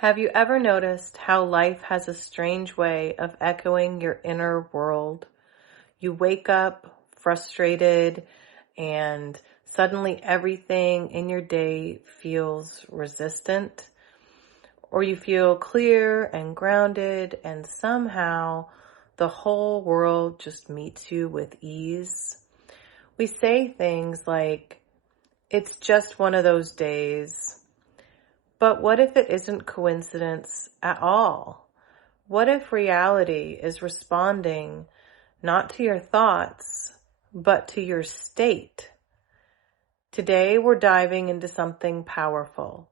Have you ever noticed how life has a strange way of echoing your inner world? You wake up frustrated and suddenly everything in your day feels resistant, or you feel clear and grounded and somehow the whole world just meets you with ease. We say things like, it's just one of those days. But what if it isn't coincidence at all? What if reality is responding not to your thoughts, but to your state? Today we're diving into something powerful,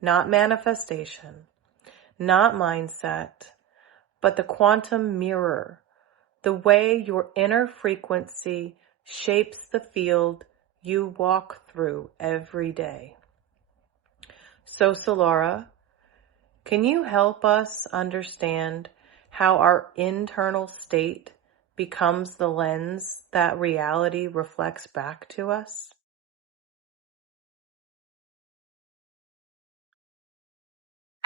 not manifestation, not mindset, but the quantum mirror, the way your inner frequency shapes the field you walk through every day. So, Solara, can you help us understand how our internal state becomes the lens that reality reflects back to us?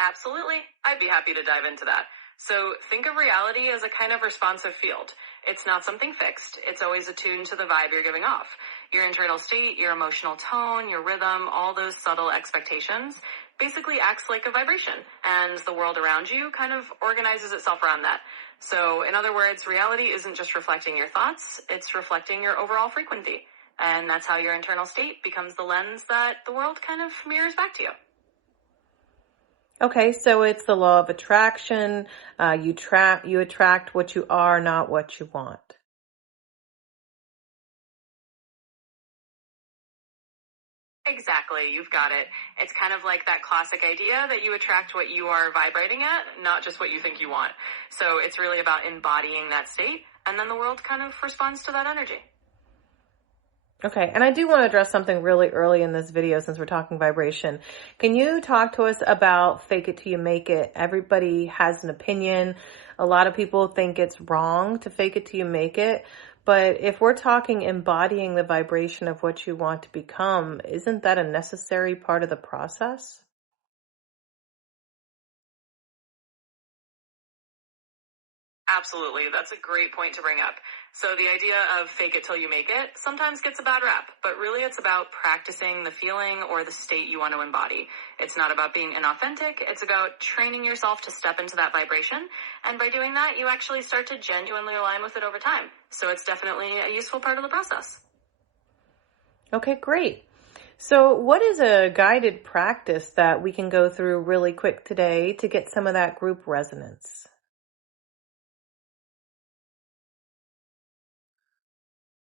Absolutely. I'd be happy to dive into that. So think of reality as a kind of responsive field. It's not something fixed. It's always attuned to the vibe you're giving off. Your internal state, your emotional tone, your rhythm, all those subtle expectations basically acts like a vibration, and the world around you kind of organizes itself around that. So in other words, reality isn't just reflecting your thoughts, it's reflecting your overall frequency. And that's how your internal state becomes the lens that the world kind of mirrors back to you. Okay, so it's the law of attraction. You attract what you are, not what you want. Exactly, you've got it. It's kind of like that classic idea that you attract what you are vibrating at, not just what you think you want. So it's really about embodying that state, and then the world kind of responds to that energy. Okay, and I do want to address something really early in this video since we're talking vibration. Can you talk to us about fake it till you make it? Everybody has an opinion. A lot of people think it's wrong to fake it till you make it. But if we're talking embodying the vibration of what you want to become, isn't that a necessary part of the process? Absolutely, that's a great point to bring up. So the idea of fake it till you make it sometimes gets a bad rap, but really it's about practicing the feeling or the state you want to embody. It's not about being inauthentic, it's about training yourself to step into that vibration, and by doing that, you actually start to genuinely align with it over time. So it's definitely a useful part of the process. Okay, great. So what is a guided practice that we can go through really quick today to get some of that group resonance?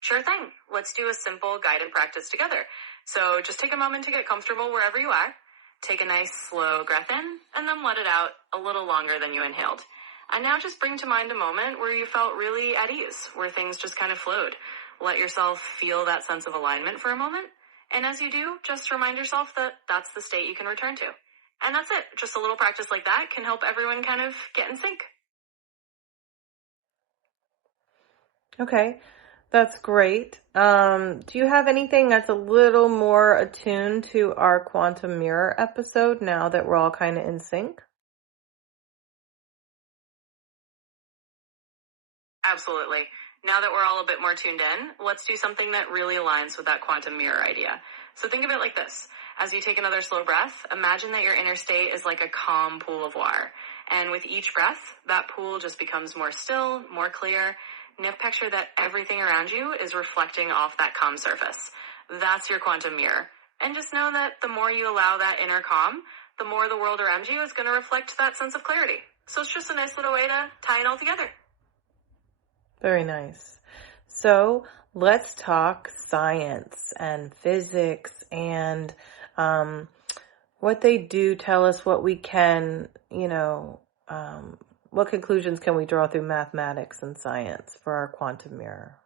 Sure thing. Let's do a simple guided practice together. So just take a moment to get comfortable wherever you are. Take a nice slow breath in and then let it out a little longer than you inhaled. And now just bring to mind a moment where you felt really at ease, where things just kind of flowed. Let yourself feel that sense of alignment for a moment. And as you do, just remind yourself that that's the state you can return to. And that's it. Just a little practice like that can help everyone kind of get in sync. Okay. That's great. Do you have anything that's a little more attuned to our quantum mirror episode now that we're all kind of in sync? Absolutely. Now that we're all a bit more tuned in, let's do something that really aligns with that quantum mirror idea. So think of it like this. As you take another slow breath, imagine that your inner state is like a calm pool of water. And with each breath, that pool just becomes more still, more clear. Now picture that everything around you is reflecting off that calm surface. That's your quantum mirror. And just know that the more you allow that inner calm, the more the world around you is going to reflect that sense of clarity. So it's just a nice little way to tie it all together. Very nice. So let's talk science and physics and what they do tell us what we can, what conclusions can we draw through mathematics and science for our quantum mirror?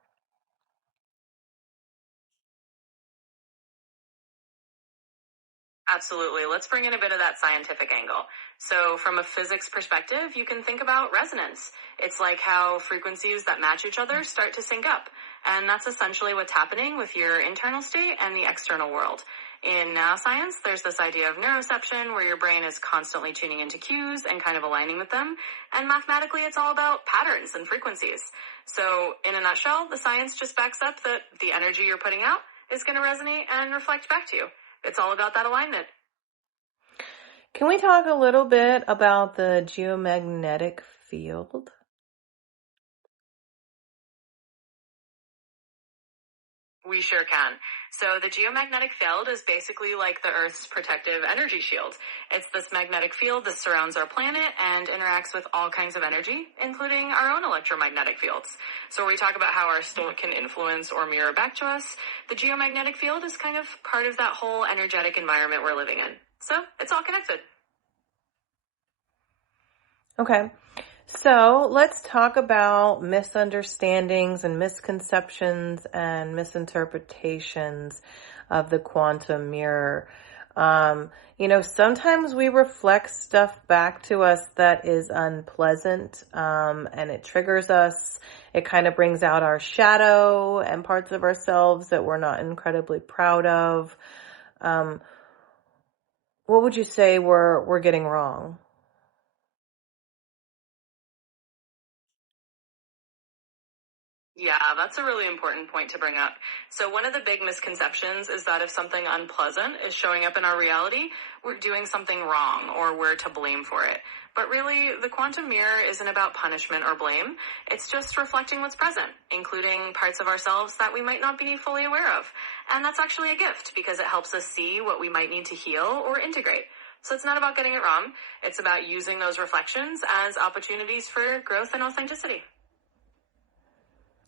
Absolutely. Let's bring in a bit of that scientific angle. So from a physics perspective, you can think about resonance. It's like how frequencies that match each other start to sync up. And that's essentially what's happening with your internal state and the external world. In neuroscience, there's this idea of neuroception where your brain is constantly tuning into cues and kind of aligning with them. And mathematically, it's all about patterns and frequencies. So in a nutshell, the science just backs up that the energy you're putting out is going to resonate and reflect back to you. It's all about that alignment. Can we talk a little bit about the geomagnetic field? We sure can. So the geomagnetic field is basically like the Earth's protective energy shield. It's this magnetic field that surrounds our planet and interacts with all kinds of energy, including our own electromagnetic fields. So when we talk about how our state can influence or mirror back to us, the geomagnetic field is kind of part of that whole energetic environment we're living in. So it's all connected. Okay. So let's talk about misunderstandings and misconceptions and misinterpretations of the quantum mirror. Sometimes we reflect stuff back to us that is unpleasant, and it triggers us. It kind of brings out our shadow and parts of ourselves that we're not incredibly proud of. What would you say we're getting wrong? Yeah, that's a really important point to bring up. So one of the big misconceptions is that if something unpleasant is showing up in our reality, we're doing something wrong or we're to blame for it. But really, the quantum mirror isn't about punishment or blame. It's just reflecting what's present, including parts of ourselves that we might not be fully aware of. And that's actually a gift because it helps us see what we might need to heal or integrate. So it's not about getting it wrong. It's about using those reflections as opportunities for growth and authenticity.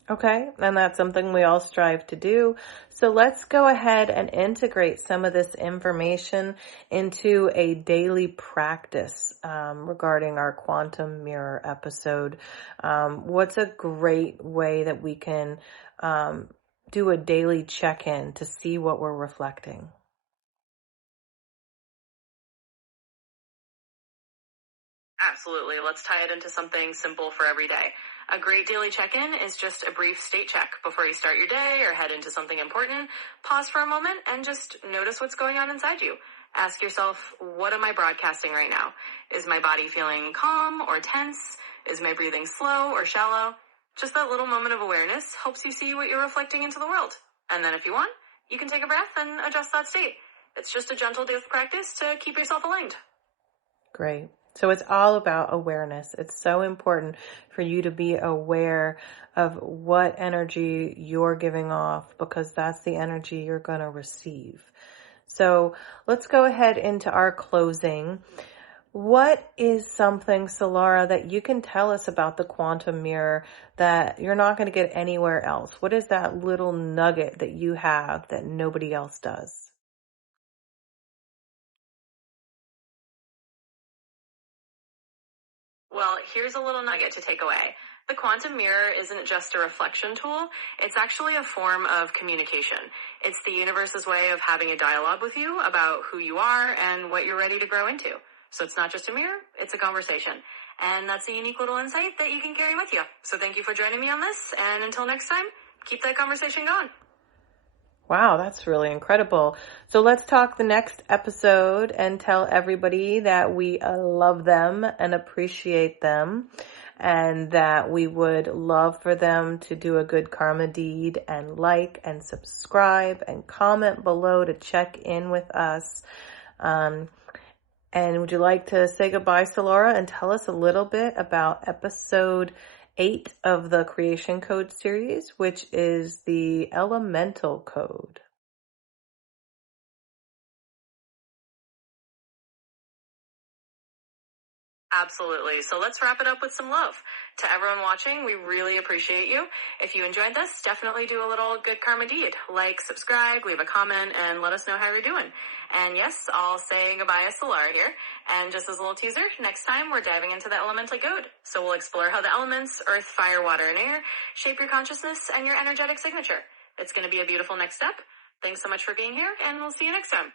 Okay, and that's something we all strive to do. So let's go ahead and integrate some of this information into a daily practice regarding our quantum mirror episode. What's a great way that we can do a daily check-in to see what we're reflecting? Absolutely. Let's tie it into something simple for every day. A great daily check-in is just a brief state check before you start your day or head into something important. Pause for a moment and just notice what's going on inside you. Ask yourself, what am I broadcasting right now? Is my body feeling calm or tense? Is my breathing slow or shallow? Just that little moment of awareness helps you see what you're reflecting into the world. And then if you want, you can take a breath and adjust that state. It's just a gentle daily practice to keep yourself aligned. Great. So it's all about awareness. It's so important for you to be aware of what energy you're giving off because that's the energy you're going to receive. So let's go ahead into our closing. What is something, Solara, that you can tell us about the quantum mirror that you're not going to get anywhere else? What is that little nugget that you have that nobody else does? Well, here's a little nugget to take away. The quantum mirror isn't just a reflection tool. It's actually a form of communication. It's the universe's way of having a dialogue with you about who you are and what you're ready to grow into. So it's not just a mirror, it's a conversation. And that's a unique little insight that you can carry with you. So thank you for joining me on this. And until next time, keep that conversation going. Wow, that's really incredible. So let's talk the next episode and tell everybody that we love them and appreciate them and that we would love for them to do a good karma deed and like and subscribe and comment below to check in with us. And would you like to say goodbye, Solara, and tell us a little bit about episode 8 of the Creation Code series, which is the Elemental Code? Absolutely. So let's wrap it up with some love. To everyone watching, we really appreciate you. If you enjoyed this, definitely do a little good karma deed. Like, subscribe, leave a comment, and let us know how you're doing. And yes, I'll say goodbye as Solara here. And just as a little teaser, next time we're diving into the elemental code. So we'll explore how the elements, earth, fire, water, and air, shape your consciousness and your energetic signature. It's going to be a beautiful next step. Thanks so much for being here, and we'll see you next time.